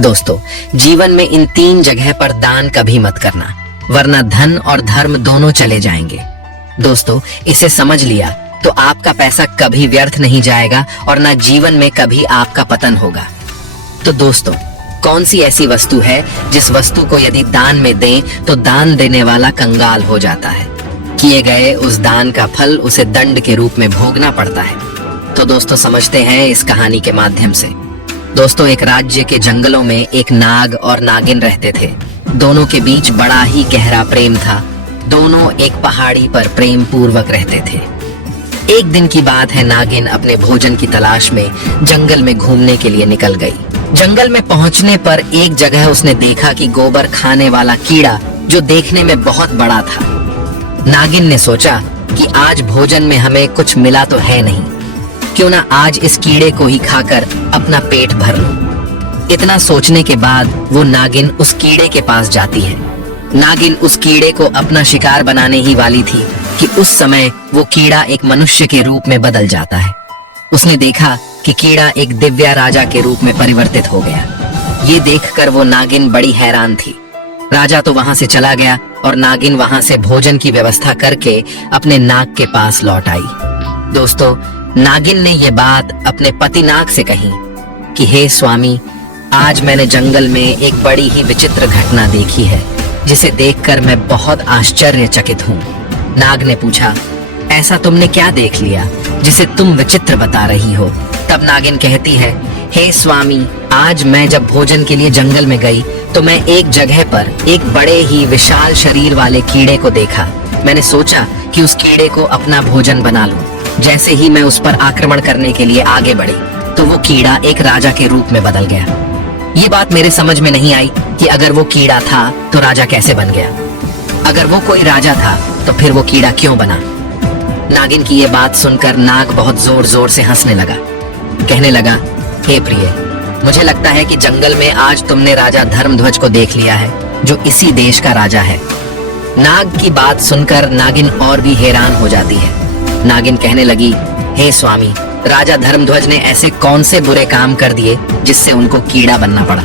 दोस्तों, जीवन में इन 3 जगह पर दान कभी मत करना, वरना धन और धर्म दोनों चले जाएंगे। दोस्तों, इसे समझ लिया तो आपका पैसा कभी व्यर्थ नहीं जाएगा और ना जीवन में कभी आपका पतन होगा। तो दोस्तों, कौन सी ऐसी वस्तु है जिस वस्तु को यदि दान में दें तो दान देने वाला कंगाल हो जाता है? किए गए उस दान का फल उसे दंड के रूप में भोगना पड़ता है। तो दोस्तों, समझते हैं इस कहानी के माध्यम से। दोस्तों, एक राज्य के जंगलों में एक नाग और नागिन रहते थे। दोनों के बीच बड़ा ही गहरा प्रेम था। दोनों एक पहाड़ी पर प्रेम पूर्वक रहते थे। एक दिन की बात है, नागिन अपने भोजन की तलाश में जंगल में घूमने के लिए निकल गई। जंगल में पहुंचने पर एक जगह उसने देखा कि गोबर खाने वाला कीड़ा, जो देखने में बहुत बड़ा था। नागिन ने सोचा कि आज भोजन में हमें कुछ मिला तो है नहीं, क्यों ना आज इस कीड़े को ही खाकर अपना पेट भर लूं। इतना सोचने के बाद वो नागिन उस कीड़े के पास जाती है। नागिन उस कीड़े को अपना शिकार बनाने ही वाली थी कि उस समय वो कीड़ा एक मनुष्य के रूप में बदल जाता है। उसने देखा कि कीड़ा एक दिव्य राजा के रूप में परिवर्तित हो गया। ये देखकर वो नागिन बड़ी हैरान थी। राजा तो वहां से चला गया और नागिन वहां से भोजन की व्यवस्था करके अपने नाग के पास लौट आई। दोस्तों, नागिन ने ये बात अपने पति नाग से कही कि हे स्वामी, आज मैंने जंगल में एक बड़ी ही विचित्र घटना देखी है, जिसे देखकर मैं बहुत आश्चर्यचकित हूँ। नाग ने पूछा, ऐसा तुमने क्या देख लिया जिसे तुम विचित्र बता रही हो? तब नागिन कहती है, हे स्वामी, आज मैं जब भोजन के लिए जंगल में गई तो मैं एक जगह पर एक बड़े ही विशाल शरीर वाले कीड़े को देखा। मैंने सोचा कि उस कीड़े को अपना भोजन बना लूं। जैसे ही मैं उस पर आक्रमण करने के लिए आगे बढ़ी तो वो कीड़ा एक राजा के रूप में बदल गया। ये बात मेरे समझ में नहीं आई कि अगर वो कीड़ा था तो राजा कैसे बन गया? अगर वो कोई राजा था तो फिर वो कीड़ा क्यों बना? नागिन की ये बात सुनकर नाग बहुत जोर जोर से हंसने लगा। कहने लगा, हे प्रिय, मुझे लगता है कि जंगल में आज तुमने राजा धर्मध्वज को देख लिया है, जो इसी देश का राजा है। नाग की बात सुनकर नागिन और भी हैरान हो जाती है। नागिन कहने लगी, हे स्वामी, राजा धर्मध्वज ने ऐसे कौन से बुरे काम कर दिए जिससे उनको कीड़ा बनना पड़ा?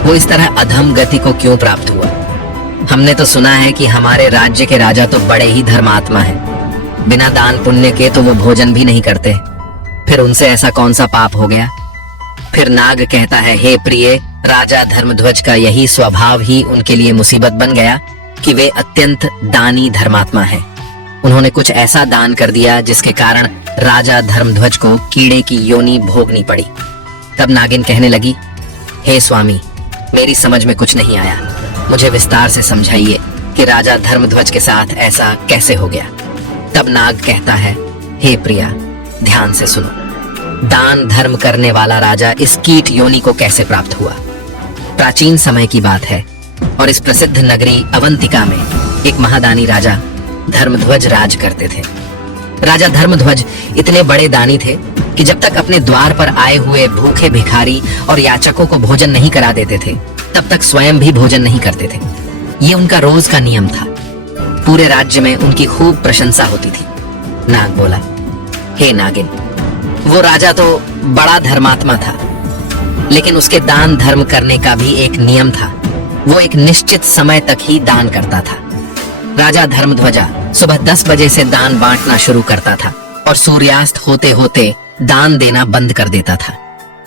वो इस तरह अधम गति को क्यों प्राप्त हुआ? हमने तो सुना है कि हमारे राज्य के राजा तो बड़े ही धर्मात्मा हैं। बिना दान पुण्य के तो वो भोजन भी नहीं करते। फिर उनसे ऐसा कौन सा पाप हो गया? फिर नाग कहता है, हे प्रिय, राजा धर्मध्वज का यही स्वभाव ही उनके लिए मुसीबत बन गया कि वे अत्यंत दानी धर्मात्मा हैं। उन्होंने कुछ ऐसा दान कर दिया जिसके कारण राजा धर्मध्वज को कीड़े की योनि भोगनी पड़ी। तब नागिन कहने लगी, हे स्वामी, मेरी समझ में कुछ नहीं आया। मुझे विस्तार से समझाइए कि राजा धर्मध्वज के साथ ऐसा कैसे हो गया? तब नाग कहता है, हे प्रिया, ध्यान से सुनो। दान धर्म करने वाला राजा इस कीट योनि को कैसे प्राप्त हुआ? प्राचीन समय की बात है और इस प्रसिद्ध नगरी अवंतिका में एक महादानी राजा धर्मध्वज राज करते थे। राजा धर्मध्वज इतने बड़े दानी थे कि जब तक अपने द्वार पर आए हुए भूखे भिखारी और याचकों को भोजन नहीं करा देते थे, तब तक स्वयं भी भोजन नहीं करते थे। ये उनका रोज का नियम था। पूरे राज्य में उनकी खूब प्रशंसा होती थी। नाग बोला, हे नागिन, वो राजा तो बड़ा धर्मात्मा था, लेकिन उसके दान धर्म करने का भी एक नियम था। वो एक निश्चित समय तक ही दान करता था। राजा धर्मध्वजा सुबह 10 बजे से दान बांटना शुरू करता था और सूर्यास्त होते होते दान देना बंद कर देता था।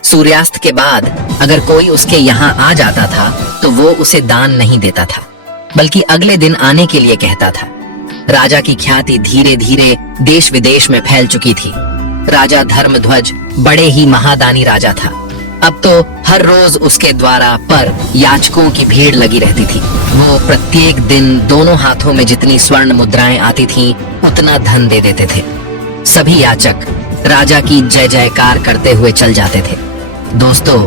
सूर्यास्त के बाद अगर कोई उसके यहाँ आ जाता था तो वो उसे दान नहीं देता था, बल्कि अगले दिन आने के लिए कहता था। राजा की ख्याति धीरे धीरे देश विदेश में फैल चुकी थी। राजा धर्मध्वज बड़े ही महादानी राजा था। अब तो हर रोज उसके द्वारा पर याचकों की भीड़ लगी रहती थी। वो प्रत्येक दिन दोनों हाथों में जितनी स्वर्ण मुद्राएं आती थीं, उतना धन दे देते थे। सभी याचक राजा की जय जयकार करते हुए चल जाते थे। दोस्तों,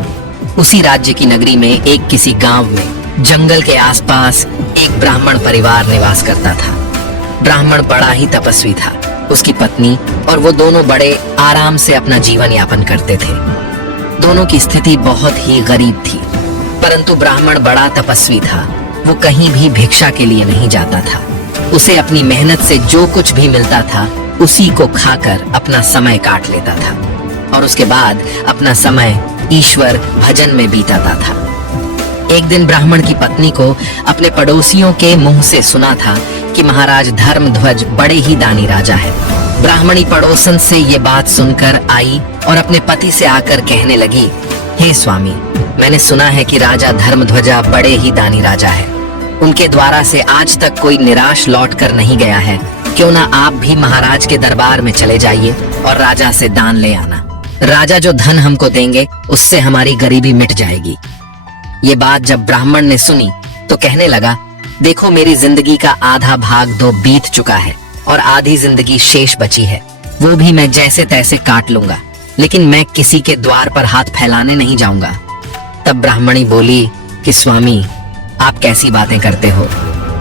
उसी राज्य की नगरी में एक किसी गांव में जंगल के आसपास एक ब्राह्मण परिवार निवास करता था। ब्राह्मण बड़ा ही तपस्वी था। उसकी पत्नी और वो दोनों बड़े आराम से अपना जीवन यापन करते थे। दोनों की स्थिति बहुत ही गरीब थी, परंतु ब्राह्मण बड़ा तपस्वी था। वो कहीं भी भिक्षा के लिए नहीं जाता था। उसे अपनी मेहनत से जो कुछ भी मिलता था उसी को खाकर अपना समय काट लेता था और उसके बाद अपना समय ईश्वर भजन में बीताता था। एक दिन ब्राह्मण की पत्नी को अपने पड़ोसियों के मुंह से सुना था कि महाराज धर्मध्वज बड़े ही दानी राजा है। ब्राह्मणी पड़ोसन से ये बात सुनकर आई और अपने पति से आकर कहने लगी, हे स्वामी, मैंने सुना है कि राजा धर्मध्वजा बड़े ही दानी राजा है। उनके द्वारा से आज तक कोई निराश लौट कर नहीं गया है। क्यों ना आप भी महाराज के दरबार में चले जाइए और राजा से दान ले आना। राजा जो धन हमको देंगे उससे हमारी गरीबी मिट जाएगी। ये बात जब ब्राह्मण ने सुनी तो कहने लगा, देखो मेरी जिंदगी का आधा भाग तो बीत चुका है और आधी जिंदगी शेष बची है, वो भी मैं जैसे तैसे काट लूंगा, लेकिन मैं किसी के द्वार पर हाथ फैलाने नहीं जाऊंगा। तब ब्राह्मणी बोली कि स्वामी, आप कैसी बातें करते हो?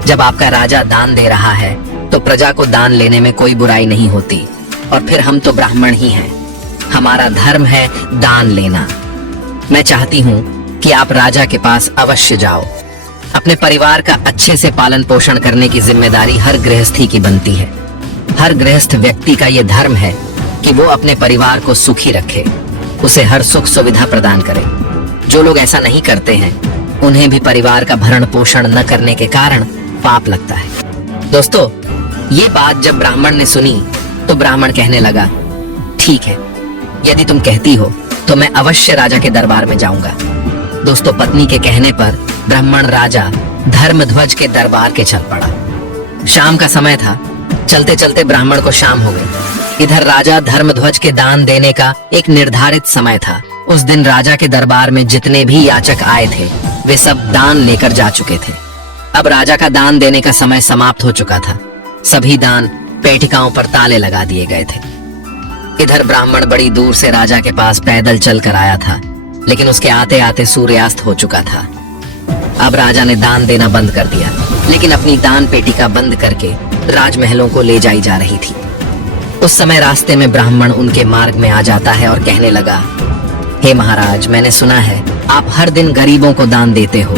जब आपका राजा दान दे रहा है तो प्रजा को दान लेने में कोई बुराई नहीं होती, और फिर हम तो ब्राह्मण ही हैं, हमारा धर्म है दान लेना। मैं चाहती हूँ कि आप राजा के पास अवश्य जाओ। अपने परिवार का अच्छे से पालन पोषण करने की जिम्मेदारी हर गृहस्थी की बनती है। हर गृहस्थ व्यक्ति का ये धर्म है कि वो अपने परिवार को सुखी रखे, उसे हर सुख सुविधा प्रदान करे। जो लोग ऐसा नहीं करते हैं उन्हें भी परिवार का भरण पोषण न करने के कारण पाप लगता है। दोस्तों, ये बात जब ब्राह्मण ने सुनी तो ब्राह्मण कहने लगा, ठीक है, यदि तुम कहती हो तो मैं अवश्य राजा के दरबार में जाऊंगा। दोस्तों, पत्नी के कहने पर ब्राह्मण राजा धर्मध्वज के दरबार के चल पड़ा। शाम का समय था। चलते चलते ब्राह्मण को शाम हो गई। इधर राजा धर्मध्वज के दान देने का एक निर्धारित समय था। उस दिन राजा के दरबार में जितने भी याचक आए थे वे सब दान लेकर जा चुके थे। अब राजा का दान देने का समय समाप्त हो चुका था। सभी दान पेटिकाओं पर ताले लगा दिए गए थे। इधर ब्राह्मण बड़ी दूर से राजा के पास पैदल चल कर आया था, लेकिन उसके आते आते सूर्यास्त हो चुका था। अब राजा ने दान देना बंद कर दिया, लेकिन अपनी दान पेटिका बंद करके राजमहलों को ले जाई जा रही थी। उस समय रास्ते में ब्राह्मण उनके मार्ग में आ जाता है और कहने लगा, हे महाराज, मैंने सुना है आप हर दिन गरीबों को दान देते हो।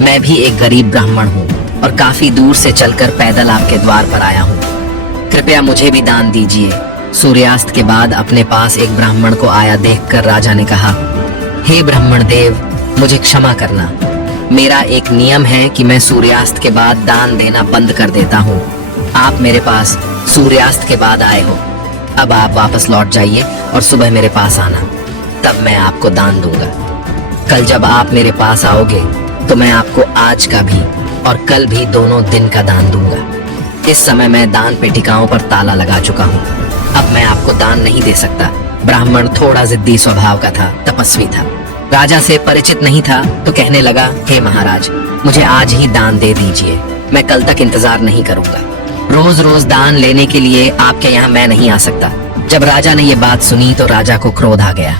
मैं भी एक गरीब ब्राह्मण हूँ और काफी दूर से चलकर पैदल आपके द्वार पर आया हूँ। कृपया मुझे भी दान दीजिए। सूर्यास्त के बाद अपने पास एक ब्राह्मण को आया देखकर राजा ने कहा, हे ब्राह्मण देव, मुझे क्षमा करना। मेरा एक नियम है कि मैं सूर्यास्त के बाद दान देना बंद कर देता हूँ। आप मेरे पास सूर्यास्त के बाद आए हो, अब आप वापस लौट जाइए और सुबह मेरे पास आना, तब मैं आपको दान दूंगा। कल जब आप मेरे पास आओगे तो मैं आपको आज का भी और कल भी दोनों दिन का दान दूंगा। इस समय मैं दान पेटिकाओं पर ताला लगा चुका हूँ, अब मैं आपको दान नहीं दे सकता। ब्राह्मण थोड़ा जिद्दी स्वभाव का था, तपस्वी था, राजा से परिचित नहीं था, तो कहने लगा, हे महाराज, मुझे आज ही दान दे दीजिए, मैं कल तक इंतजार नहीं करूंगा। रोज रोज दान लेने के लिए आपके यहाँ मैं नहीं आ सकता। जब राजा ने ये बात सुनी तो राजा को क्रोध आ गया,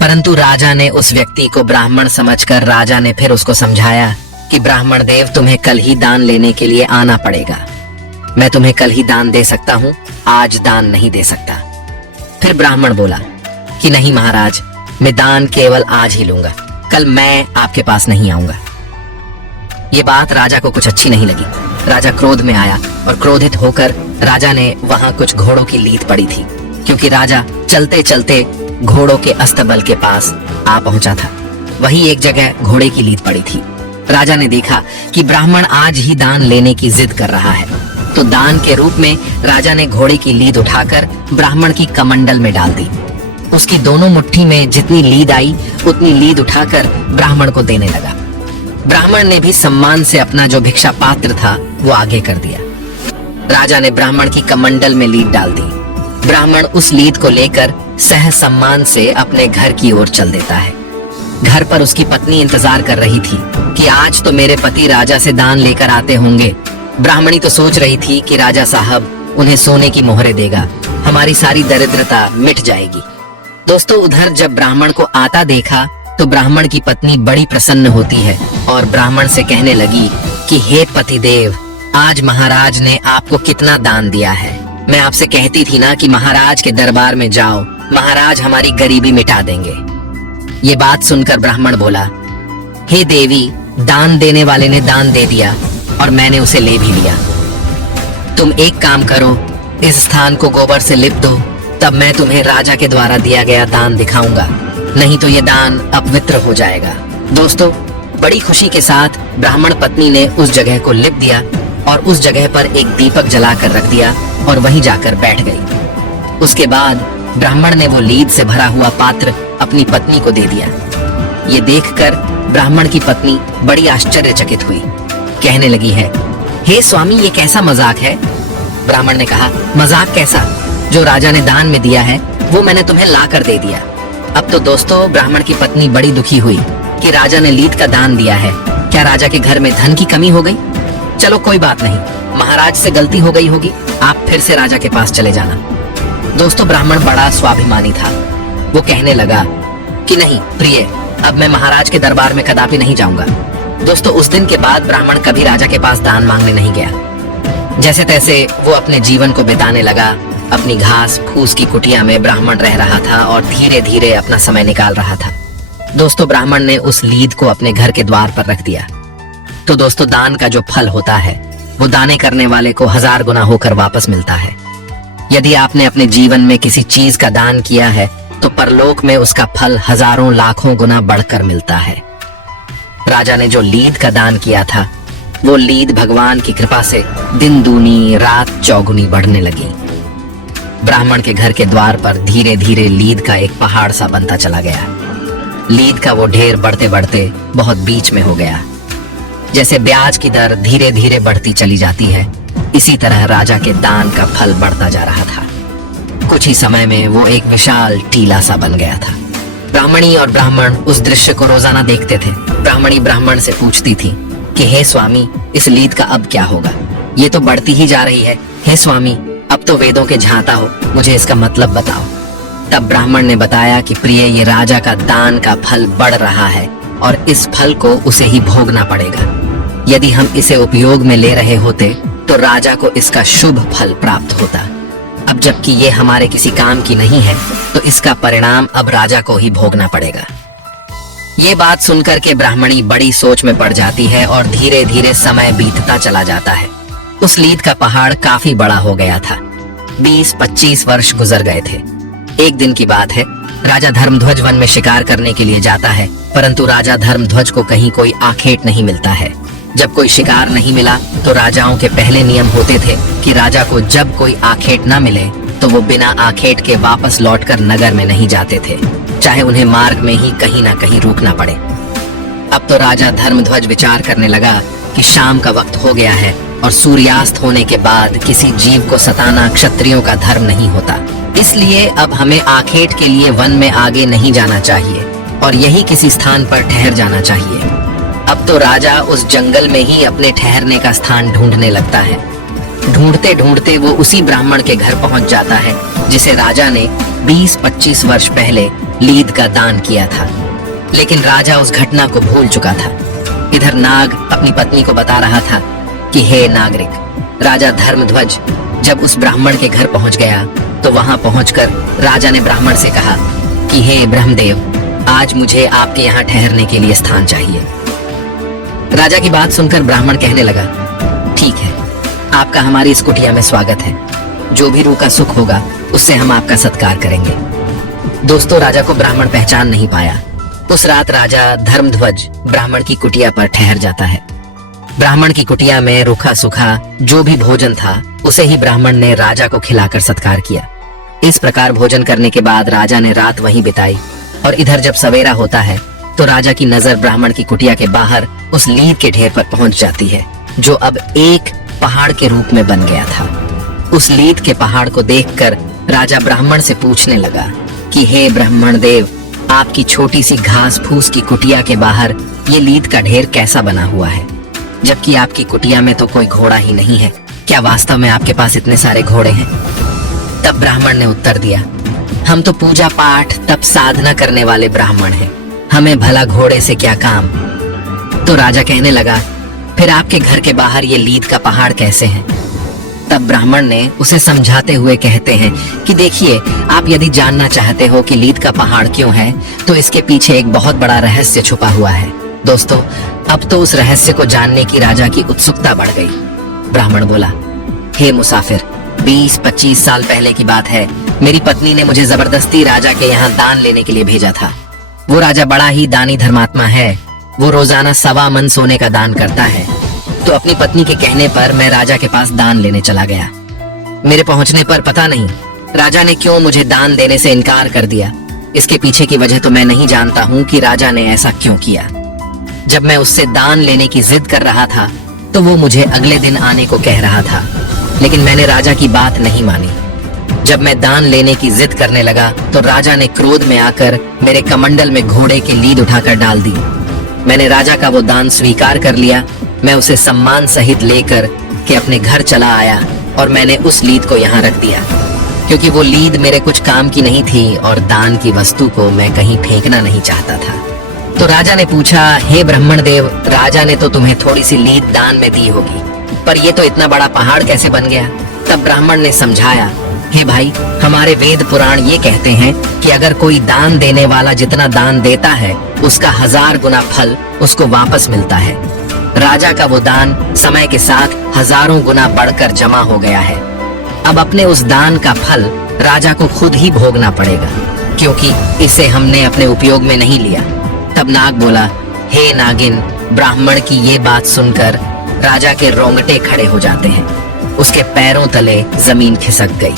परंतु राजा ने उस व्यक्ति को ब्राह्मण समझकर राजा ने फिर उसको समझाया कि ब्राह्मण देव, तुम्हें कल ही दान लेने के लिए आना पड़ेगा। मैं तुम्हें कल ही दान दे सकता हूँ, आज दान नहीं दे सकता। फिर ब्राह्मण बोला कि नहीं महाराज, मैं दान केवल आज ही लूंगा, कल मैं आपके पास नहीं आऊंगा। ये बात राजा को कुछ अच्छी नहीं लगी। राजा क्रोध में आया और क्रोधित होकर राजा ने वहां कुछ घोड़ों की लीद पड़ी थी, क्योंकि राजा चलते चलते घोड़ों के अस्तबल के पास आ पहुंचा था। वही एक जगह घोड़े की लीद पड़ी थी। राजा ने देखा कि ब्राह्मण आज ही दान लेने की जिद कर रहा है, तो दान के रूप में राजा ने घोड़े की लीद उठाकर ब्राह्मण की कमंडल में डाल दी। उसकी दोनों मुट्ठी में जितनी लीद आई उतनी लीद उठाकर ब्राह्मण को देने लगा। ब्राह्मण ने भी सम्मान से अपना जो भिक्षा पात्र था वो आगे कर दिया। राजा ने ब्राह्मण की कमंडल में लीद डाल दी। ब्राह्मण उस लीद को लेकर सह सम्मान से अपने घर की ओर चल देता है। घर पर उसकी पत्नी इंतजार कर रही थी कि आज तो मेरे पति राजा से दान लेकर आते होंगे। ब्राह्मणी तो सोच रही थी कि राजा साहब उन्हें सोने की मोहरें देगा, हमारी सारी दरिद्रता मिट जाएगी। दोस्तों, उधर जब ब्राह्मण को आता देखा तो ब्राह्मण की पत्नी बड़ी प्रसन्न होती है और ब्राह्मण से कहने लगी कि हे पतिदेव, आज महाराज ने आपको कितना दान दिया है। मैं आपसे कहती थी ना कि महाराज के दरबार में जाओ, महाराज हमारी गरीबी मिटा देंगे। ये बात सुनकर ब्राह्मण बोला, हे देवी, दान देने वाले ने दान दे दिया और मैंने उसे ले भी लिया। तुम एक काम करो, इस स्थान को गोबर से लिप दो, तब मैं तुम्हें राजा के द्वारा दिया गया दान दिखाऊंगा, नहीं तो ये दान अपवित्र हो जाएगा। दोस्तों, बड़ी खुशी के साथ ब्राह्मण पत्नी ने उस जगह को लिप दिया और उस जगह पर एक दीपक जलाकर रख दिया और वहीं जाकर बैठ गई। उसके बाद ब्राह्मण ने वो लीद से भरा हुआ पात्र अपनी पत्नी को दे दिया। ये देखकर ब्राह्मण की पत्नी बड़ी आश्चर्यचकित हुई। कहने लगी है, हे स्वामी, ये कैसा मजाक है? ब्राह्मण ने कहा, मजाक कैसा? जो राजा ने दान में दिया है वो मैंने तुम्हें ला कर दे दिया। अब तो दोस्तों ब्राह्मण की पत्नी बड़ी दुखी हुई कि राजा ने लीद का दान दिया है। क्या राजा के घर में धन की कमी हो गई? चलो कोई बात नहीं, महाराज से गलती हो गई होगी, आप फिर से राजा के पास चले जाना। दोस्तों ब्राह्मण बड़ा स्वाभिमानी था। वो कहने लगा कि नहीं प्रिय, अब मैं महाराज के दरबार में कदापि नहीं जाऊंगा। दोस्तों उस दिन के बाद ब्राह्मण कभी राजा के पास दान मांगने नहीं गया। जैसे तैसे वो अपने जीवन को बिताने लगा। अपनी घास फूस की कुटिया में ब्राह्मण रह रहा था और धीरे धीरे अपना समय निकाल रहा था। दोस्तों ब्राह्मण ने उस लीद को अपने घर के द्वार पर रख दिया। तो दोस्तों दान का जो फल होता है वो दाने करने वाले को 1000 गुना होकर वापस मिलता है। यदि आपने अपने जीवन में किसी चीज का दान किया है तो परलोक में उसका फल हजारों लाखों गुना बढ़कर मिलता है। राजा ने जो लीद का दान किया था वो लीद भगवान की कृपा से दिन दूनी रात चौगुनी बढ़ने लगी। ब्राह्मण के घर के द्वार पर धीरे धीरे लीद का एक पहाड़ सा बनता चला गया। लीद का वो ढेर बढ़ते बढ़ते बहुत बीच में हो गया। जैसे ब्याज की दर धीरे धीरे बढ़ती चली जाती है, इसी तरह राजा के दान का फल बढ़ता जा रहा था। कुछ ही समय में वो एक विशाल टीला सा बन गया था। ब्राह्मणी और ब्राह्मण उस दृश्य को रोजाना देखते थे। ब्राह्मणी ब्राह्मण से पूछती थी कि हे स्वामी, इस लीद का अब क्या होगा? ये तो बढ़ती ही जा रही है। हे स्वामी, अब तो वेदों के झांता हो, मुझे इसका मतलब बताओ। तब ब्राह्मण ने बताया कि प्रिय, ये राजा का दान का फल बढ़ रहा है और इस फल को उसे ही भोगना पड़ेगा। यदि हम इसे उपयोग में ले रहे होते तो राजा को इसका शुभ फल प्राप्त होता। अब जबकि ये हमारे किसी काम की नहीं है तो इसका परिणाम अब राजा को ही भोगना पड़ेगा। ये बात सुनकर के ब्राह्मणी बड़ी सोच में पड़ जाती है और धीरे धीरे समय बीतता चला जाता है। उस लीद का पहाड़ काफी बड़ा हो गया था। 20-25 वर्ष गुजर गए थे। एक दिन की बात है, राजा धर्मध्वज वन में शिकार करने के लिए जाता है, परंतु राजा धर्मध्वज को कहीं कोई आखेट नहीं मिलता है। जब कोई शिकार नहीं मिला तो राजाओं के पहले नियम होते थे कि राजा को जब कोई आखेट न मिले तो वो बिना आखेट के वापस लौटकर नगर में नहीं जाते थे, चाहे उन्हें मार्ग में ही कहीं ना कहीं रुकना पड़े। अब तो राजा धर्मध्वज विचार करने लगा कि शाम का वक्त हो गया है और सूर्यास्त होने के बाद किसी जीव को सताना क्षत्रियों का धर्म नहीं होता। इसलिए अब हमें आखेट के लिए वन में आगे नहीं जाना चाहिए और यही किसी स्थान पर ठहर जाना चाहिए। अब तो राजा उस जंगल में ही अपने ठहरने का स्थान ढूंढने लगता है। ढूंढते ढूंढते वो उसी ब्राह्मण के घर पहुंच जाता है जिसे राजा ने 20-25 वर्ष पहले लीद का दान किया था। लेकिन राजा उस घटना को भूल चुका था। इधर नाग अपनी पत्नी को बता रहा था कि हे नागरिक, राजा धर्मध्वज जब उस ब्राह्मण के घर पहुंच गया तो वहां पहुंचकर राजा ने ब्राह्मण से कहा कि हे ब्रह्मदेव, आज मुझे आपके यहाँ ठहरने के लिए स्थान चाहिए। राजा की बात सुनकर ब्राह्मण कहने लगा, ठीक है, आपका हमारी इस कुटिया में स्वागत है। जो भी रूह का सुख होगा उससे हम आपका सत्कार करेंगे। दोस्तों राजा को ब्राह्मण पहचान नहीं पाया। उस रात राजा धर्मध्वज ब्राह्मण की कुटिया पर ठहर जाता है। ब्राह्मण की कुटिया में रूखा सूखा जो भी भोजन था उसे ही ब्राह्मण ने राजा को खिलाकर सत्कार किया। इस प्रकार भोजन करने के बाद राजा ने रात वहीं बिताई और इधर जब सवेरा होता है तो राजा की नजर ब्राह्मण की कुटिया के बाहर उस लीद के ढेर पर पहुंच जाती है जो अब एक पहाड़ के रूप में बन गया था। उस लीद के पहाड़ को देखकर राजा ब्राह्मण से पूछने लगा कि हे ब्राह्मण देव, आपकी छोटी सी घास फूस की कुटिया के बाहर ये लीद का ढेर कैसा बना हुआ है, जबकि आपकी कुटिया में तो कोई घोड़ा ही नहीं है। क्या वास्तव में आपके पास इतने सारे घोड़े हैं? तब ब्राह्मण ने उत्तर दिया, हम तो पूजा पाठ तप साधना करने वाले ब्राह्मण हैं, हमें भला घोड़े से क्या काम। तो राजा कहने लगा, फिर आपके घर के बाहर ये लीद का पहाड़ कैसे है? तब ब्राह्मण ने उसे समझाते हुए कहते हैं कि देखिए, आप यदि जानना चाहते हो कि लीद का पहाड़ क्यों है तो इसके पीछे एक बहुत बड़ा रहस्य छुपा हुआ है। दोस्तों अब तो उस रहस्य को जानने की राजा की उत्सुकता बढ़ गई। ब्राह्मण बोला, हे मुसाफिर, 20-25 साल पहले की बात है, मेरी पत्नी ने मुझे जबरदस्ती राजा के यहाँ दान लेने के लिए भेजा था। वो राजा बड़ा ही दानी धर्मात्मा है। वो रोजाना 1.25 मन सोने का दान करता है। तो अपनी पत्नी के कहने पर मैं राजा के पास दान लेने चला गया। मेरे पहुंचने पर पता नहीं राजा ने क्यों मुझे दान देने से इनकार कर दिया। इसके पीछे की वजह तो मैं नहीं जानता हूँ कि राजा ने ऐसा क्यों किया। जब मैं उससे दान लेने की जिद कर रहा था तो वो मुझे अगले दिन आने को कह रहा था, लेकिन मैंने राजा की बात नहीं मानी। जब मैं दान लेने की जिद करने लगा तो राजा ने क्रोध में आकर मेरे कमंडल में घोड़े की लीद उठाकर डाल दी। मैंने राजा का वो दान स्वीकार कर लिया। मैं उसे सम्मान सहित लेकर के अपने घर चला आया और मैंने उस लीद को यहाँ रख दिया, क्योंकि वो लीद मेरे कुछ काम की नहीं थी और दान की वस्तु को मैं कहीं फेंकना नहीं चाहता था। तो राजा ने पूछा, हे ब्राह्मण देव, राजा ने तो तुम्हें थोड़ी सी लीद दान में दी होगी, पर ये तो इतना बड़ा पहाड़ कैसे बन गया? तब ब्राह्मण ने समझाया, हे भाई, हमारे वेद पुराण ये कहते हैं कि अगर कोई दान देने वाला जितना दान देता है उसका 1000 गुना फल उसको वापस मिलता है। राजा का वो दान समय के साथ हजारों गुना बढ़कर जमा हो गया है। अब अपने उस दान का फल राजा को खुद ही भोगना पड़ेगा, क्योंकि इसे हमने अपने उपयोग में नहीं लिया। तब नाग बोला, हे नागिन, ब्राह्मण की ये बात सुनकर राजा के रोंगटे खड़े हो जाते हैं। उसके पैरों तले जमीन खिसक गई।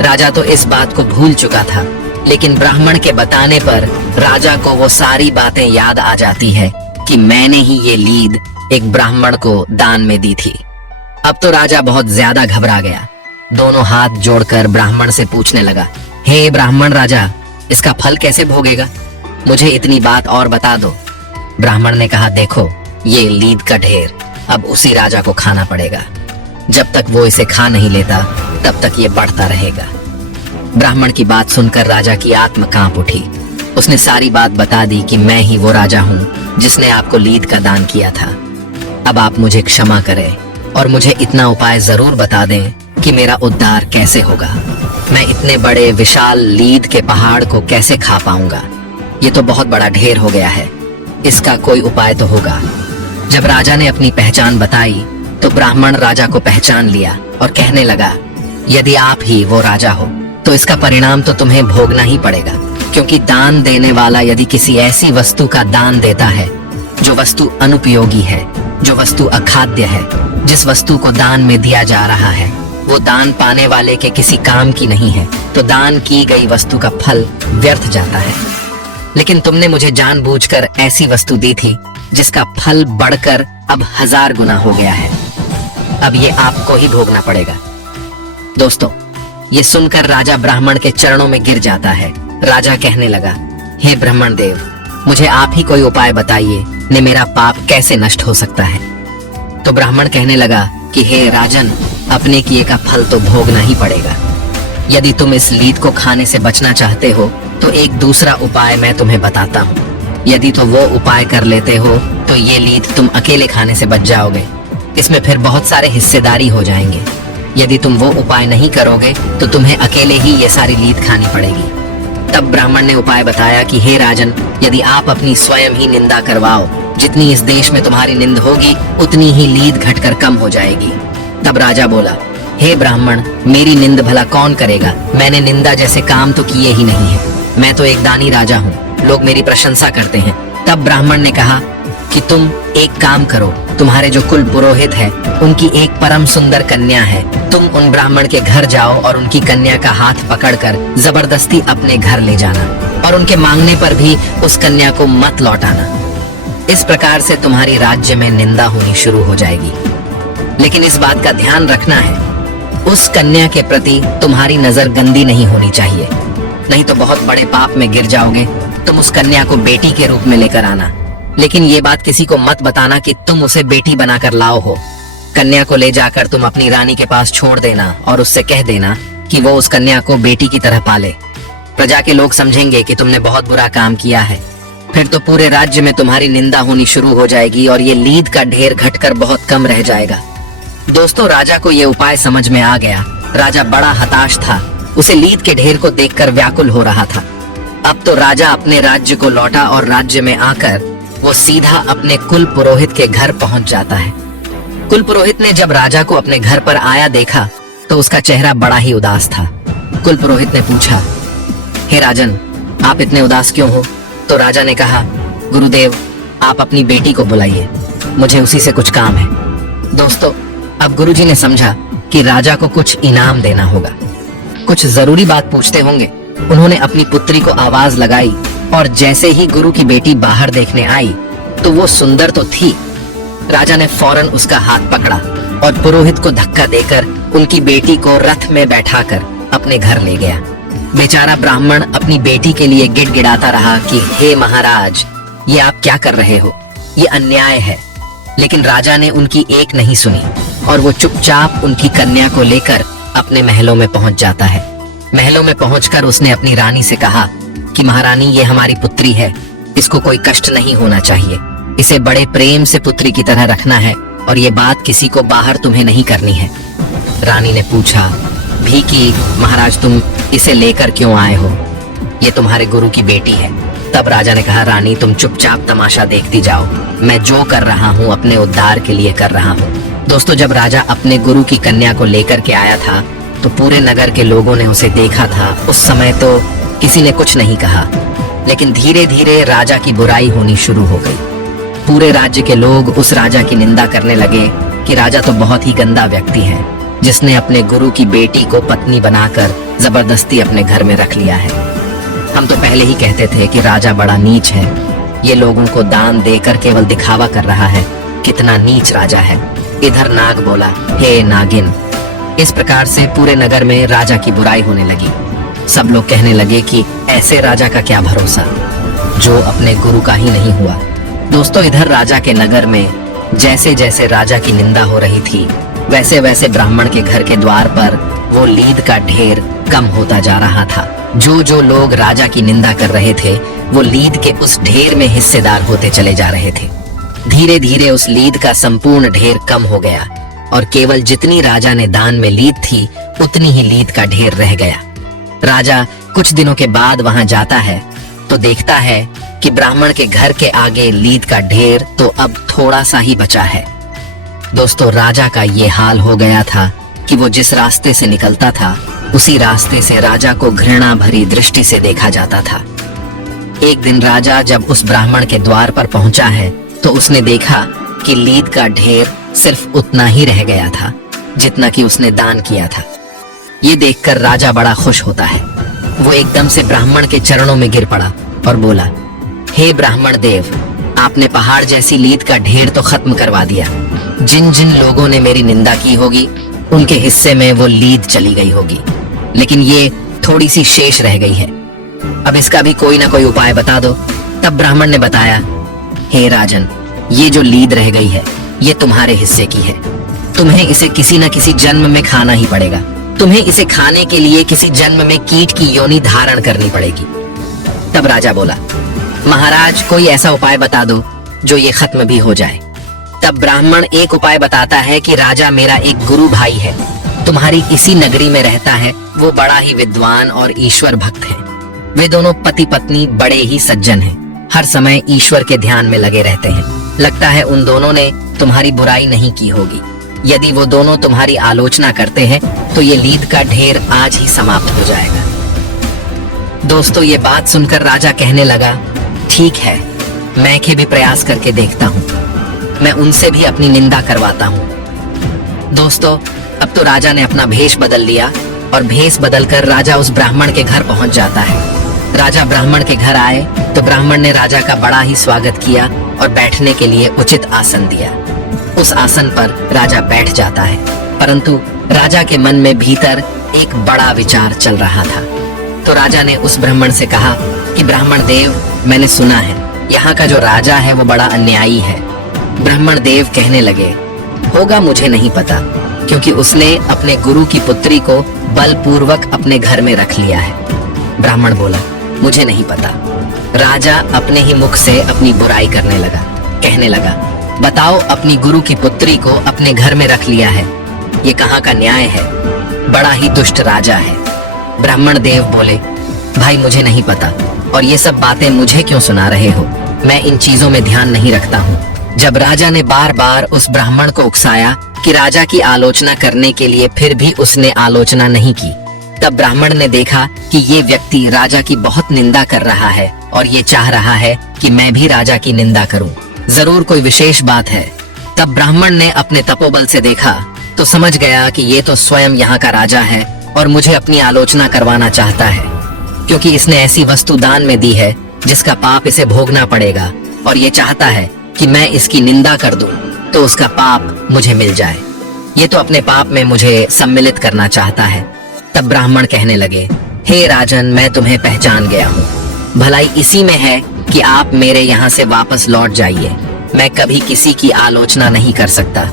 राजा तो इस बात को भूल चुका था, लेकिन ब्राह्मण के बताने पर राजा को वो सारी बातें याद आ जाती है कि मैंने ही ये लीद एक ब्राह्मण को दान में दी थी। अब तो राजा बहुत ज्यादा घबरा गया। दोनों हाथ जोड़कर ब्राह्मण से पूछने लगा, हे ब्राह्मण राजा, इसका फल कैसे भोगेगा? मुझे इतनी बात और बता दो। ब्राह्मण ने कहा, देखो, ये लीद का ढेर अब उसी राजा को खाना पड़ेगा। जब तक वो इसे खा नहीं लेता तब तक ये बढ़ता रहेगा। ब्राह्मण की बात सुनकर राजा की आत्म कांप उठी। उसने सारी बात बता दी कि मैं ही वो राजा हूँ जिसने आपको लीद का दान किया था। अब आप मुझे क्षमा करें और मुझे इतना उपाय जरूर बता दें कि मेरा उद्धार कैसे होगा। मैं इतने बड़े विशाल लीद के पहाड़ को कैसे खा पाऊंगा? ये तो बहुत बड़ा ढेर हो गया है। इसका कोई उपाय तो होगा। जब राजा ने अपनी पहचान बताई तो ब्राह्मण राजा को पहचान लिया और कहने लगा, यदि आप ही वो राजा हो तो इसका परिणाम तो तुम्हें भोगना ही पड़ेगा, क्योंकि दान देने वाला यदि किसी ऐसी वस्तु का दान देता है जो वस्तु अनुपयोगी है, जो वस्तु अखाद्य है, जिस वस्तु को दान में दिया जा रहा है वो दान पाने वाले के किसी काम की नहीं है, तो दान की गई वस्तु का फल व्यर्थ जाता है। लेकिन तुमने मुझे जानबूझकर ऐसी वस्तु दी थी जिसका फल बढ़कर अब 1000 गुना हो गया है। अब ये आपको ही भोगना पड़ेगा। दोस्तों, ये सुनकर राजा ब्राह्मण के चरणों में गिर जाता है। राजा कहने लगा, हे ब्राह्मण देव, मुझे आप ही कोई उपाय बताइए ने मेरा पाप कैसे नष्ट हो सकता है? तो ब्राह्मण कहने लगा कि हे राजन, अपने किए का फल तो भोगना ही पड़ेगा। यदि तुम इस लीद को खाने से बचना चाहते हो तो एक दूसरा उपाय मैं तुम्हें बताता हूँ। यदि तो वो उपाय कर लेते हो तो ये लीद तुम अकेले खाने से बच जाओगे। इसमें फिर बहुत सारे हिस्सेदारी हो जाएंगे। यदि तुम वो उपाय नहीं करोगे तो तुम्हें अकेले ही ये सारी लीद खानी पड़ेगी। तब ब्राह्मण ने उपाय बताया कि हे राजन, यदि आप अपनी स्वयं ही निंदा करवाओ, जितनी इस देश में तुम्हारी निंद होगी उतनी ही लीद घटकर कम हो जाएगी। तब राजा बोला, हे ब्राह्मण, मेरी निंद भला कौन करेगा? मैंने निंदा जैसे काम तो किए ही नहीं है। मैं तो एक दानी राजा हूँ, लोग मेरी प्रशंसा करते हैं। तब ब्राह्मण ने कहा कि तुम एक काम करो, तुम्हारे जो कुल पुरोहित है उनकी एक परम सुंदर कन्या है। तुम उन ब्राह्मण के घर जाओ और उनकी कन्या का हाथ पकड़कर जबरदस्ती अपने घर ले जाना, और उनके मांगने पर भी उस कन्या को मत लौटाना। इस प्रकार से तुम्हारी राज्य में निंदा होनी शुरू हो जाएगी। लेकिन इस बात का ध्यान रखना है, उस कन्या के प्रति तुम्हारी नजर गंदी नहीं होनी चाहिए, नहीं तो बहुत बड़े पाप में गिर जाओगे। तुम उस कन्या को बेटी के रूप में लेकर आना, लेकिन ये बात किसी को मत बताना कि तुम उसे बेटी बनाकर लाओ हो। कन्या को ले जाकर तुम अपनी रानी के पास छोड़ देना और उससे कह देना कि वो उस कन्या को बेटी की तरह पाले। प्रजा के लोग समझेंगे कि तुमने बहुत बुरा काम किया है। फिर तो पूरे राज्य में तुम्हारी निंदा होनी शुरू हो जाएगी और ये लीद का ढेर घटकर बहुत कम रह जाएगा। दोस्तों, राजा को ये उपाय समझ में आ गया। राजा बड़ा हताश था। उसे लीद के ढेर को देखकर व्याकुल हो रहा था। अब तो राजा अपने राज्य को लौटा और राज्य में आकर वो सीधा अपने कुल पुरोहित के घर पहुंच जाता है। कुल पुरोहित ने जब राजा को अपने घर पर आया देखा तो उसका चेहरा बड़ा ही उदास था। कुल पुरोहित ने पूछा, हे राजन, आप इतने उदास क्यों हो? तो राजा ने कहा, गुरुदेव, आप अपनी बेटी को बुलाइए, मुझे उसी से कुछ काम है। दोस्तों, अब गुरुजी ने समझा कि राजा को कुछ इनाम देना होगा, कुछ जरूरी बात पूछते होंगे। उन्होंने अपनी पुत्री को आवाज लगाई और जैसे ही गुरु की बेटी बाहर देखने आई तो वो सुंदर तो थी। राजा ने फौरन उसका हाथ पकड़ा और पुरोहित को धक्का देकर उनकी बेटी को रथ में बैठाकर अपने घर ले गया। बेचारा ब्राह्मण अपनी बेटी के लिए गिड़गिड़ाता रहा कि हे महाराज, ये आप क्या कर रहे हो, ये अन्याय है। लेकिन राजा ने उनकी एक नहीं सुनी और वो चुपचाप उनकी कन्या को लेकर अपने महलों में पहुंच जाता है। महलों में पहुंचकर उसने अपनी रानी से कहा कि महारानी, ये हमारी पुत्री है, इसको कोई कष्ट नहीं होना चाहिए, इसे बड़े प्रेम से पुत्री की तरह रखना है और ये बात किसी को बाहर तुम्हें नहीं करनी है। रानी ने पूछा भी कि महाराज, तुम इसे लेकर क्यों आए हो, ये तुम्हारे गुरु की बेटी है। तब राजा ने कहा, रानी तुम चुपचाप तमाशा देखती जाओ, मैं जो कर रहा हूँ अपने उद्धार के लिए कर रहा हूँ। दोस्तों, जब राजा अपने गुरु की कन्या को लेकर के आया था तो पूरे नगर के लोगों ने उसे देखा था। उस समय तो किसी ने कुछ नहीं कहा, लेकिन धीरे धीरे राजा की बुराई होनी शुरू हो गई। पूरे राज्य के लोग उस राजा की निंदा करने लगे कि राजा तो बहुत ही गंदा व्यक्ति है, जिसने अपने गुरु की बेटी को पत्नी बनाकर जबरदस्ती अपने घर में रख लिया है। हम तो पहले ही कहते थे कि राजा बड़ा नीच है, ये लोगों को दान देकर केवल दिखावा कर रहा है, कितना नीच राजा है। इधर नाग बोला, हे नागिन। इस प्रकार से पूरे नगर में राजा की बुराई होने लगी। सब लोग कहने लगे कि ऐसे राजा का क्या भरोसा, जो अपने गुरु का ही नहीं हुआ। दोस्तों, इधर राजा के नगर में जैसे जैसे राजा की निंदा हो रही थी, वैसे वैसे ब्राह्मण के घर के द्वार पर वो लीद का ढेर कम होता जा रहा था। जो जो लोग राजा की निंदा कर रहे थे, वो लीद के उस ढेर में हिस्सेदार होते चले जा रहे थे। धीरे धीरे उस लीद का संपूर्ण ढेर कम हो गया और केवल जितनी राजा ने दान में लीद थी, उतनी ही लीद का ढेर रह गया। राजा कुछ दिनों के बाद वहां जाता है तो देखता है कि ब्राह्मण के घर के आगे लीद का ढेर तो अब थोड़ा सा ही बचा है। दोस्तों, राजा का ये हाल हो गया था कि वो जिस रास्ते से निकलता था, उसी रास्ते से राजा को घृणा भरी दृष्टि से देखा जाता था। एक दिन राजा जब उस ब्राह्मण के द्वार पर पहुंचा है तो उसने देखा कि लीद का ढेर सिर्फ उतना ही रह गया था जितना कि उसने दान किया था। ये देखकर राजा बड़ा खुश होता है। वो एकदम से ब्राह्मण के चरणों में गिर पड़ा और बोला, हे ब्राह्मण देव, आपने पहाड़ जैसी लीद का ढेर तो खत्म करवा दिया। जिन जिन लोगों ने मेरी निंदा की होगी, उनके हिस्से में वो लीद चली गई होगी, लेकिन ये थोड़ी सी शेष रह गई है। अब इसका भी कोई ना कोई उपाय बता दो। तब ब्राह्मण ने बताया, हे राजन, ये जो लीद रह गई है, ये तुम्हारे हिस्से की है। तुम्हें इसे किसी न किसी जन्म में खाना ही पड़ेगा। तुम्हें इसे खाने के लिए किसी जन्म में कीट की योनि धारण करनी पड़ेगी। तब राजा बोला, महाराज, कोई ऐसा उपाय बता दो जो ये खत्म भी हो जाए। तब ब्राह्मण एक उपाय बताता है कि राजा, मेरा एक गुरु भाई है, तुम्हारी इसी नगरी में रहता है। वो बड़ा ही विद्वान और ईश्वर भक्त है। वे दोनों पति पत्नी बड़े ही सज्जन हैं, हर समय ईश्वर के ध्यान में लगे रहते हैं। लगता है उन दोनों ने तुम्हारी बुराई नहीं की होगी। यदि वो दोनों तुम्हारी आलोचना करते हैं तो ये लीद का ढेर आज ही समाप्त हो जाएगा। दोस्तों, ये बात सुनकर राजा कहने लगा, ठीक है, मैं भी प्रयास करके देखता हूँ, मैं उनसे भी अपनी निंदा करवाता हूँ। दोस्तों, अब तो राजा ने अपना भेष बदल लिया और भेष बदलकर राजा उस ब्राह्मण के घर पहुंच जाता है। राजा ब्राह्मण के घर आए तो ब्राह्मण ने राजा का बड़ा ही स्वागत किया और बैठने के लिए उचित आसन दिया। उस आसन पर राजा बैठ जाता है, परंतु राजा के मन में भीतर एक बड़ा विचार चल रहा था। तो राजा ने उस ब्राह्मण से कहा कि ब्राह्मण देव, मैंने सुना है यहाँ का जो राजा है वो बड़ा अन्यायी है। ब्राह्मण देव कहने लगे, होगा, मुझे नहीं पता, क्योंकि उसने अपने गुरु की पुत्री को बलपूर्वक अपने घर में रख लिया है। ब्राह्मण बोला, मुझे नहीं पता। राजा अपने ही मुख से अपनी बुराई करने लगा, कहने लगा, बताओ, अपनी गुरु की पुत्री को अपने घर में रख लिया है, ये कहाँ का न्याय है? बड़ा ही दुष्ट राजा है। ब्राह्मण देव बोले, भाई, मुझे नहीं पता, और ये सब बातें मुझे क्यों सुना रहे हो? मैं इन चीजों में ध्यान नहीं रखता हूँ। जब राजा ने बार बार उस ब्राह्मण को उकसाया कि राजा की आलोचना करने के लिए, फिर भी उसने आलोचना नहीं की, तब ब्राह्मण ने देखा कि ये व्यक्ति राजा की बहुत निंदा कर रहा है और ये चाह रहा है कि मैं भी राजा की निंदा करूं। जरूर कोई विशेष बात है। तब ब्राह्मण ने अपने तपोबल से देखा तो समझ गया कि ये तो स्वयं यहाँ का राजा है और मुझे अपनी आलोचना करवाना चाहता है, क्योंकि इसने ऐसी वस्तु दान में दी है जिसका पाप इसे भोगना पड़ेगा, और ये चाहता है कि मैं इसकी निंदा कर दूं तो उसका पाप मुझे मिल जाए। ये तो अपने पाप में मुझे सम्मिलित करना चाहता है। तब ब्राह्मण कहने लगे, हे राजन, मैं तुम्हें पहचान गया हूँ। भलाई इसी में है कि आप मेरे यहाँ से वापस लौट जाइए। मैं कभी किसी की आलोचना नहीं कर सकता,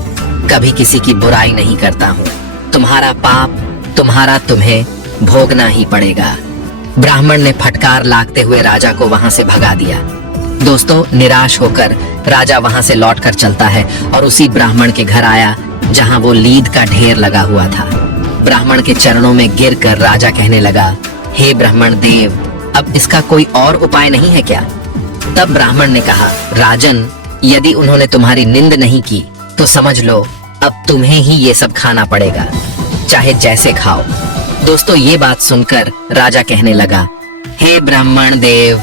कभी किसी की बुराई नहीं करता हूँ। तुम्हारा पाप तुम्हारा तुम्हें भोगना ही पड़ेगा। ब्राह्मण ने फटकार लागते हुए राजा को वहां से भगा दिया। दोस्तों, निराश होकर राजा वहां से लौटकर चलता है और उसी ब्राह्मण के घर आया जहां वो लीद का ढेर लगा हुआ था। ब्राह्मण के चरणों में गिरकर राजा कहने लगा, हे ब्राह्मण देव, अब इसका कोई और उपाय नहीं है क्या? तब ब्राह्मण ने कहा, राजन, यदि उन्होंने तुम्हारी निंद नहीं की तो समझ लो अब तुम्हें ही ये सब खाना पड़ेगा, चाहे जैसे खाओ। दोस्तों, ये बात सुनकर राजा कहने लगा, हे ब्राह्मण देव,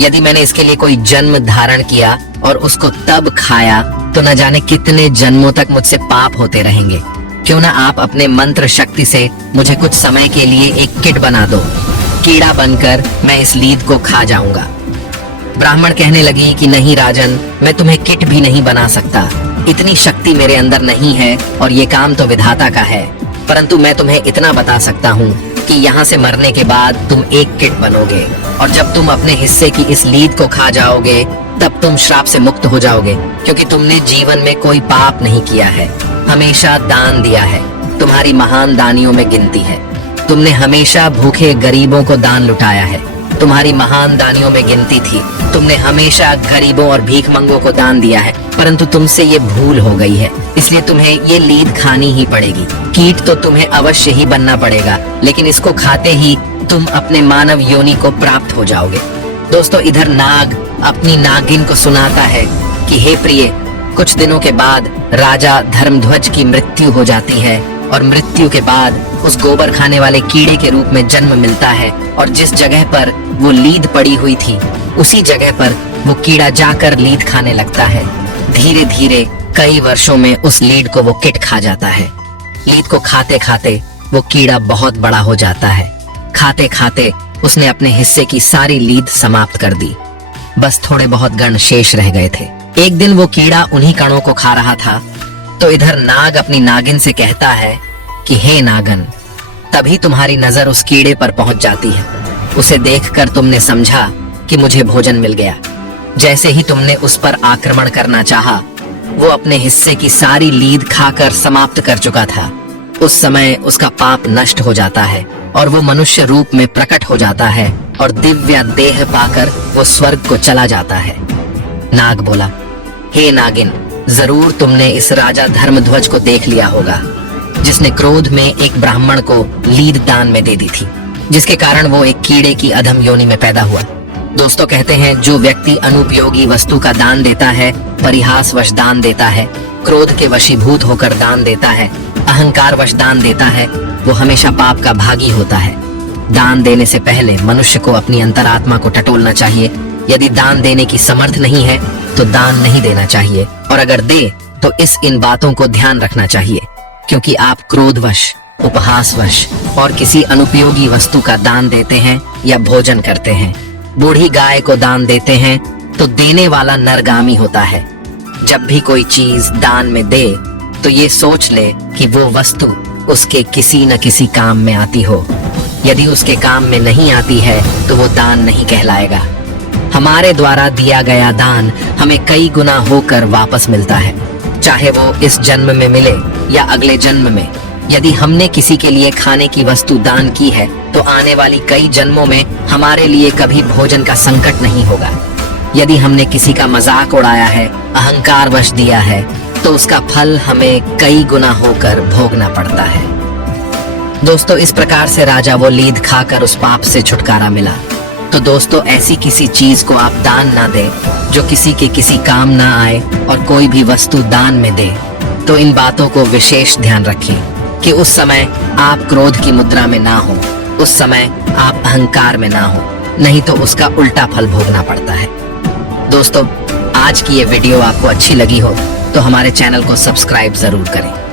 यदि मैंने इसके लिए कोई जन्म धारण किया और उसको तब खाया तो न जाने कितने जन्मों तक मुझसे पाप होते रहेंगे। क्यों ना आप अपने मंत्र शक्ति से मुझे कुछ समय के लिए एक किट बना दो, कीड़ा बनकर मैं इस लीद को खा जाऊंगा। ब्राह्मण कहने लगी कि नहीं राजन, मैं तुम्हें किट भी नहीं बना सकता, इतनी शक्ति मेरे अंदर नहीं है और ये काम तो विधाता का है। परंतु मैं तुम्हें इतना बता सकता हूँ कि यहाँ से मरने के बाद तुम एक किट बनोगे, और जब तुम अपने हिस्से की इस लीद को खा जाओगे तब तुम श्राप से मुक्त हो जाओगे, क्योंकि तुमने जीवन में कोई पाप नहीं किया है, हमेशा दान दिया है। तुम्हारी महान दानियों में गिनती है। तुमने हमेशा भूखे गरीबों को दान लुटाया है, तुम्हारी महान दानियों में गिनती थी। तुमने हमेशा गरीबों और भीखमंगों को दान दिया है, परंतु तुमसे ये भूल हो गई है, इसलिए तुम्हें ये लीद खानी ही पड़ेगी। कीट तो तुम्हें अवश्य ही बनना पड़ेगा, लेकिन इसको खाते ही तुम अपने मानव योनि को प्राप्त हो जाओगे। दोस्तों, इधर नाग अपनी नागिन को सुनाता है कि हे प्रिय, कुछ दिनों के बाद राजा धर्मध्वज की मृत्यु हो जाती है, और मृत्यु के बाद उस गोबर खाने वाले कीड़े के रूप में जन्म मिलता है, और जिस जगह पर वो लीद पड़ी हुई थी उसी जगह पर वो कीड़ा जाकर लीद खाने लगता है। धीरे धीरे कई वर्षों में उस लीड को वो किट खा जाता है। लीद को खाते खाते वो कीड़ा बहुत बड़ा हो जाता है। खाते खाते उसने अपने हिस्से की सारी लीद समाप्त कर दी, बस थोड़े बहुत गण शेष रह गए थे। एक दिन वो कीड़ा उन्हीं कणों को खा रहा था, तो इधर नाग अपनी नागिन से कहता है कि हे नागन, तभी तुम्हारी नजर उस कीड़े पर पहुंच जाती है। उसे देखकर तुमने समझा कि मुझे भोजन मिल गया। जैसे ही तुमने उस पर आक्रमण करना चाहा, वो अपने हिस्से की सारी लीद खाकर समाप्त कर चुका था। उस समय उसका पाप नष्ट हो जाता है और वो मनुष्य रूप में प्रकट हो जाता है, और दिव्य देह पाकर वो स्वर्ग को चला जाता है। नाग बोला, हे नागिन, जरूर तुमने इस राजा धर्मध्वज को देख लिया होगा, जिसने क्रोध में एक ब्राह्मण को लीद दान में दे दी थी, जिसके कारण वो एक कीड़े की अधम योनि में पैदा हुआ। दोस्तों, कहते हैं जो व्यक्ति अनुपयोगी वस्तु का दान देता है, परिहासवश दान देता है, क्रोध के वशीभूत होकर दान देता है, अहंकार वश दान देता है, वो हमेशा पाप का भागी होता है। दान देने से पहले मनुष्य को अपनी अंतरात्मा को टटोलना चाहिए। यदि दान देने की समर्थ नहीं है तो दान नहीं देना चाहिए, और अगर दे तो इन बातों को ध्यान रखना चाहिए, क्योंकि आप क्रोधवश, उपहासवश और किसी अनुपयोगी वस्तु का दान देते हैं या भोजन करते हैं। बूढ़ी गाय को दान देते हैं तो देने वाला नरगामी होता है। जब भी कोई चीज दान में दे तो ये सोच ले कि वो वस्तु उसके किसी न किसी काम में आती हो। यदि उसके काम में नहीं आती है तो वो दान नहीं कहलाएगा। हमारे द्वारा दिया गया दान हमें कई गुना होकर वापस मिलता है, चाहे वो इस जन्म में मिले या अगले जन्म में। यदि हमने किसी के लिए खाने की वस्तु दान की है तो आने वाली कई जन्मों में हमारे लिए कभी भोजन का संकट नहीं होगा। यदि हमने किसी का मजाक उड़ाया है, अहंकार वश दिया है, तो उसका फल हमें कई गुना होकर भोगना पड़ता है। दोस्तों, इस प्रकार से राजा वो लीद खाकर उस पाप से छुटकारा मिला। तो दोस्तों, ऐसी किसी चीज को आप दान ना दें जो किसी के किसी काम ना आए, और कोई भी वस्तु दान में दे तो इन बातों को विशेष ध्यान रखें कि उस समय आप क्रोध की मुद्रा में ना हो, उस समय आप अहंकार में ना हो, नहीं तो उसका उल्टा फल भोगना पड़ता है। दोस्तों, आज की ये वीडियो आपको अच्छी लगी हो तो हमारे चैनल को सब्सक्राइब जरूर करें।